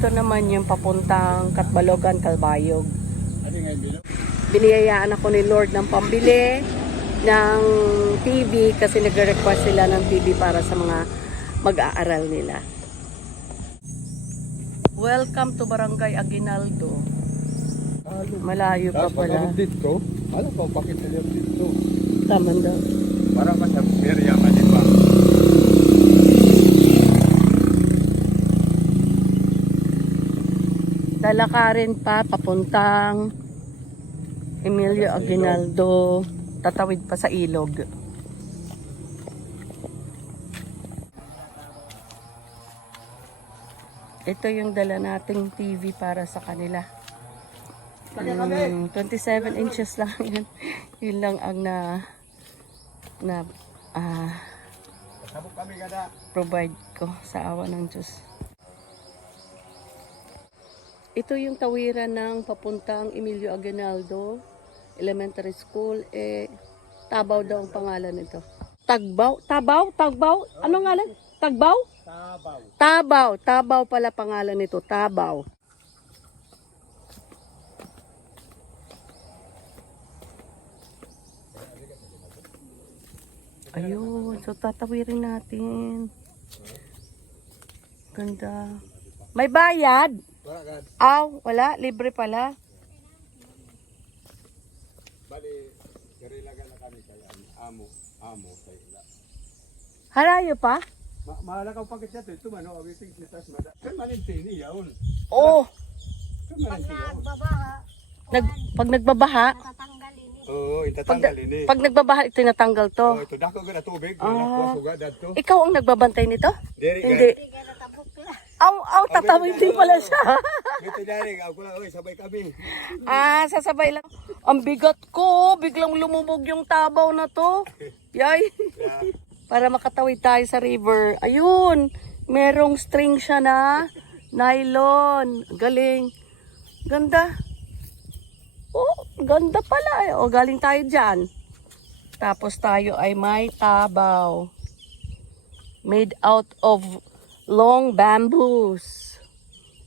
Ito naman yung papuntang Katbalogan, Kalbayog. Ano? Biniyayaan ako ni Lord ng pambili ng TV kasi nagre-request sila ng TV para sa mga mag-aaral nila. Welcome to Barangay Aguinaldo. Malayo pa pala. dito, alam ko bakit nila dito. Tama daw. Para mas area ka di ba? Lalakarin pa papuntang Emilio Aguinaldo. Tatawid pa sa ilog. Ito yung dala nating TV para sa kanila. Mm, 27 inches lang yan. Yun lang ang na na ah, provide ko sa awa ng Diyos. Ito yung tawiran ng papuntang Emilio Aguinaldo Elementary School. Eh, Tabaw daw ang pangalan nito. Tagbaw? Tabaw? Tagbaw? Ano ngalan? Tagbaw? Tabaw. Tabaw. Tabaw pala pangalan nito. Tabaw. Ayun. So, tatawirin natin. Ganda. May bayad? Wala ka. Aw, wala. Libre pala. Bali, karilaga na kami kaya amo, amo sa ila. Harayo pa? Ma mahala ka pagkat siya ito man, oh, awiting sitas mada. Kan manin tini yaon. Oo. Kan manin tini yaon. Nag, pag nagbabaha, Oo, itatanggal ini. pag nagbabaha, tinatanggal to. Oh, ito dako gana tubig, Ah. ah. Ikaw ang nagbabantay nito? Diri Hindi. Aw, aw, tatawid din pala siya. Dito dari, ako lang, oy, sabay kami. ah, sasabay lang. Ang bigat ko, biglang lumubog yung tabaw na to. Yay. Para makatawid tayo sa river. Ayun, merong string siya na nylon. Galing. Ganda. Oh, ganda pala eh. O, galing tayo dyan. Tapos tayo ay may tabaw. Made out of long bamboos.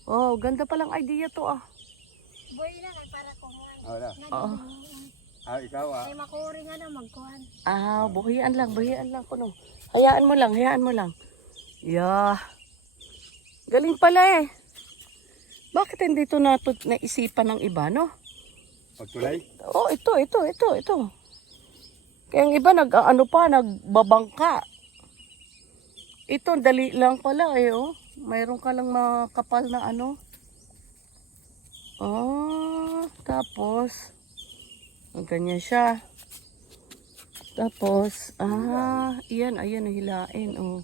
Oh, ganda palang idea to ah. Boy lang ay para kumuhan. Wala. Oo. Ah, ikaw ah. Ay makuri nga na magkuhan. Ah, buhian lang, buhian lang ko no. Hayaan mo lang, hayaan mo lang. Yeah. Galing pala eh. Bakit hindi ito natut naisipan ng iba, no? Pagtulay. Oh, ito, ito, ito, ito. Kaya ang iba nag ano pa, nagbabangka. Ito, dali lang pala eh, oh. Mayroon ka lang makapal na ano. Oh, tapos, ganyan siya. Tapos, ah, iyan, ayan, hilain, oh.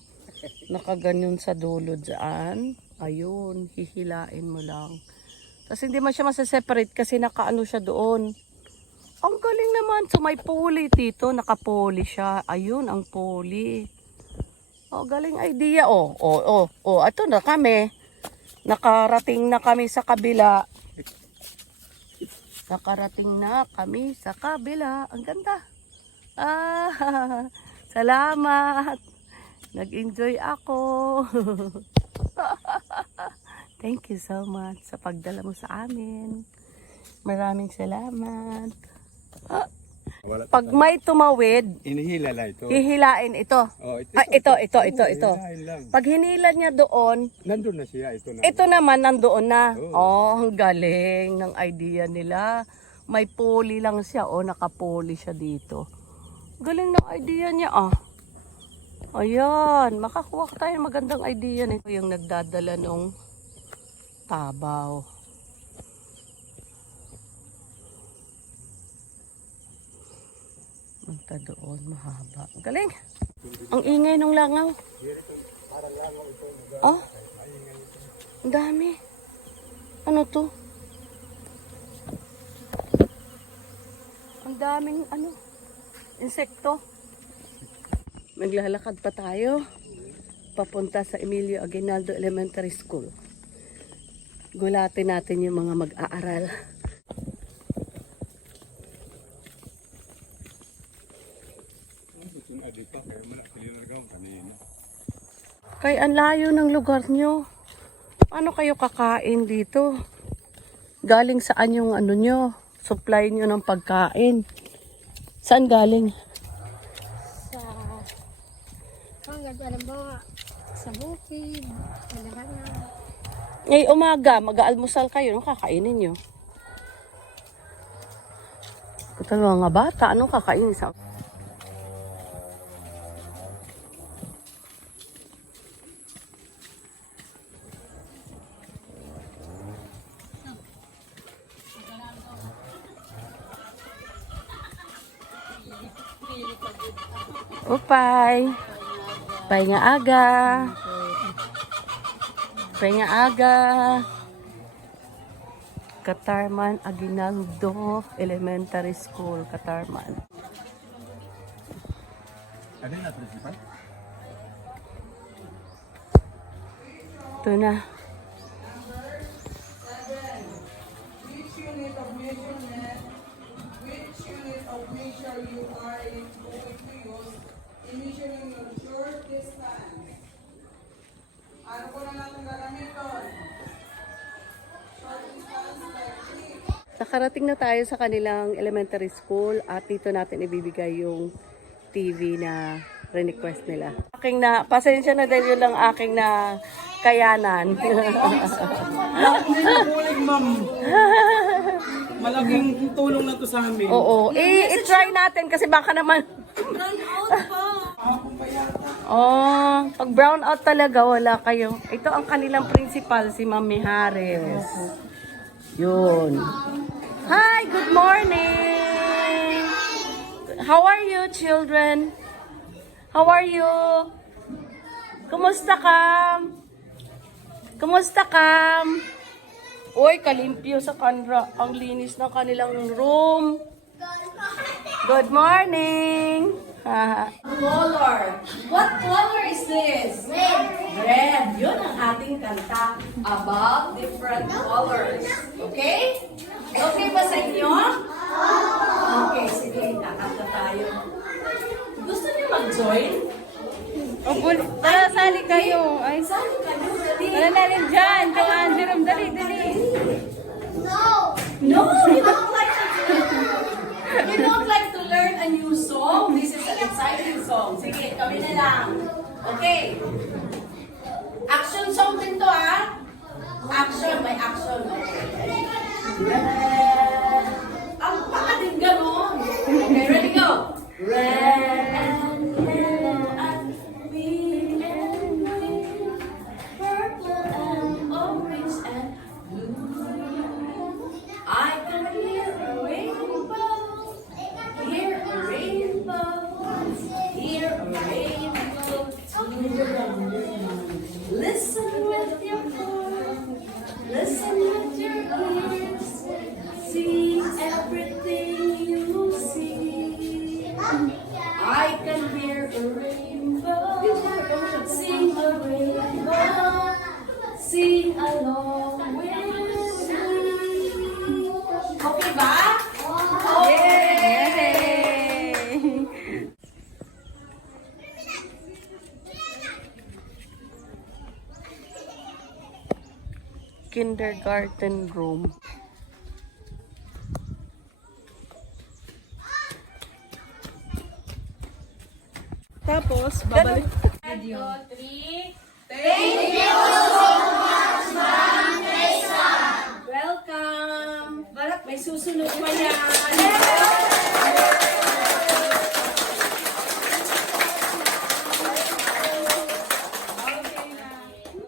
Nakaganyan sa dulo dyan. Ayun, hihilain mo lang. Tapos hindi man siya masaseparate kasi nakaano siya doon. Ang galing naman. So may pulley dito. Nakapuli siya. Ayun, ang pulley. Oh, galing idea. Oh, oh, oh, oh. Ito na kami. Nakarating na kami sa kabila. Nakarating na kami sa kabila. Ang ganda. Ah, salamat. Nag-enjoy ako. Thank you so much sa pagdala mo sa amin. Maraming salamat. Wala. Pag may tumawid, Inihila lang ito. hihilain ito. Oh, ito. Ah, ito, ito, ito, ito. Hilahin lang. Pag hinila niya doon, Nandun na siya, ito na. ito naman nandoon na. Oh, ang galing ng idea nila. May pulley lang siya. Oh, nakapuli siya dito. Galing ng idea niya ah. Ayan, makakuha tayo ng magandang idea nito. Yung nagdadala nung tabaw. Punta doon, mahaba. Galing. Ang ingay nung langaw. Oh, ang dami. Ano to? Ang daming ano, insekto. Maglalakad pa tayo papunta sa Emilio Aguinaldo Elementary School. Gulatin natin yung mga mag-aaral. Kay ang layo ng lugar nyo. Paano kayo kakain dito? Galing saan yung ano nyo? Supply nyo ng pagkain? Saan galing? Sa... Hanggang alam mo, sa bukid, kailangan Ngay umaga, mag-aalmusal kayo. Anong kakainin nyo? Ito mga bata, anong kakainin sa... Upay. Pahinga aga. Pahinga aga. Katarman Aguinaldo Elementary School, Katarman. Ano yung principal? Ito na. Nakarating na tayo sa kanilang elementary school at dito natin ibibigay yung TV na request nila. Aking na, pasensya na dahil yun lang aking na kayanan. Morning, ma'am. Malaking tulong na to sa amin. Oo, i- i-try natin kasi baka naman. Oh, pag brown out talaga, wala kayo. Ito ang kanilang principal, si Mami Harris. Yun. Hi, good morning. How are you, children? How are you? Kumusta ka? Kumusta ka? Uy, kalimpyo sa kanra. Ang linis ng kanilang room. Good morning. color. What color is this? Red. Red. Yun ang ating kanta about different colors. Okay? Okay ba sa inyo? Okay, sige. Kakanta tayo. Gusto niyo mag-join? Tara, sali kayo. Ay, Sali kayo. Wala na rin dyan. Joanne, Jerome, dali, dali. No, you don't like to You don't like to learn a new song? This is an exciting song. Sige, kami na lang. Okay. Action song din to, ha? Action, may action. Red. Okay ba? Yay! Kindergarten room. Tapos, babalik. Welcome! Balat, may susunod pa yan.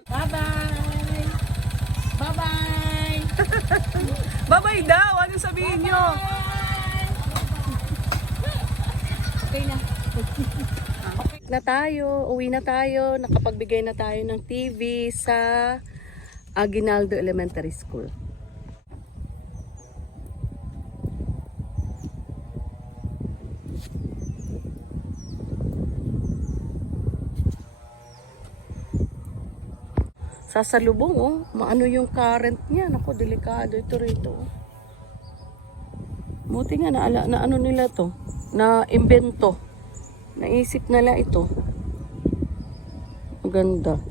Bye-bye! Bye-bye! Babay daw! Ano sabihin nyo? Okay na. na tayo, uwi na tayo, nakapagbigay na tayo ng TV sa Aguinaldo Elementary School. Sasalubong, oh. Maano yung current niya. Naku, delikado ito rito. oh. Buti nga na, na ano nila to, na imbento. Naisip nila ito. Maganda.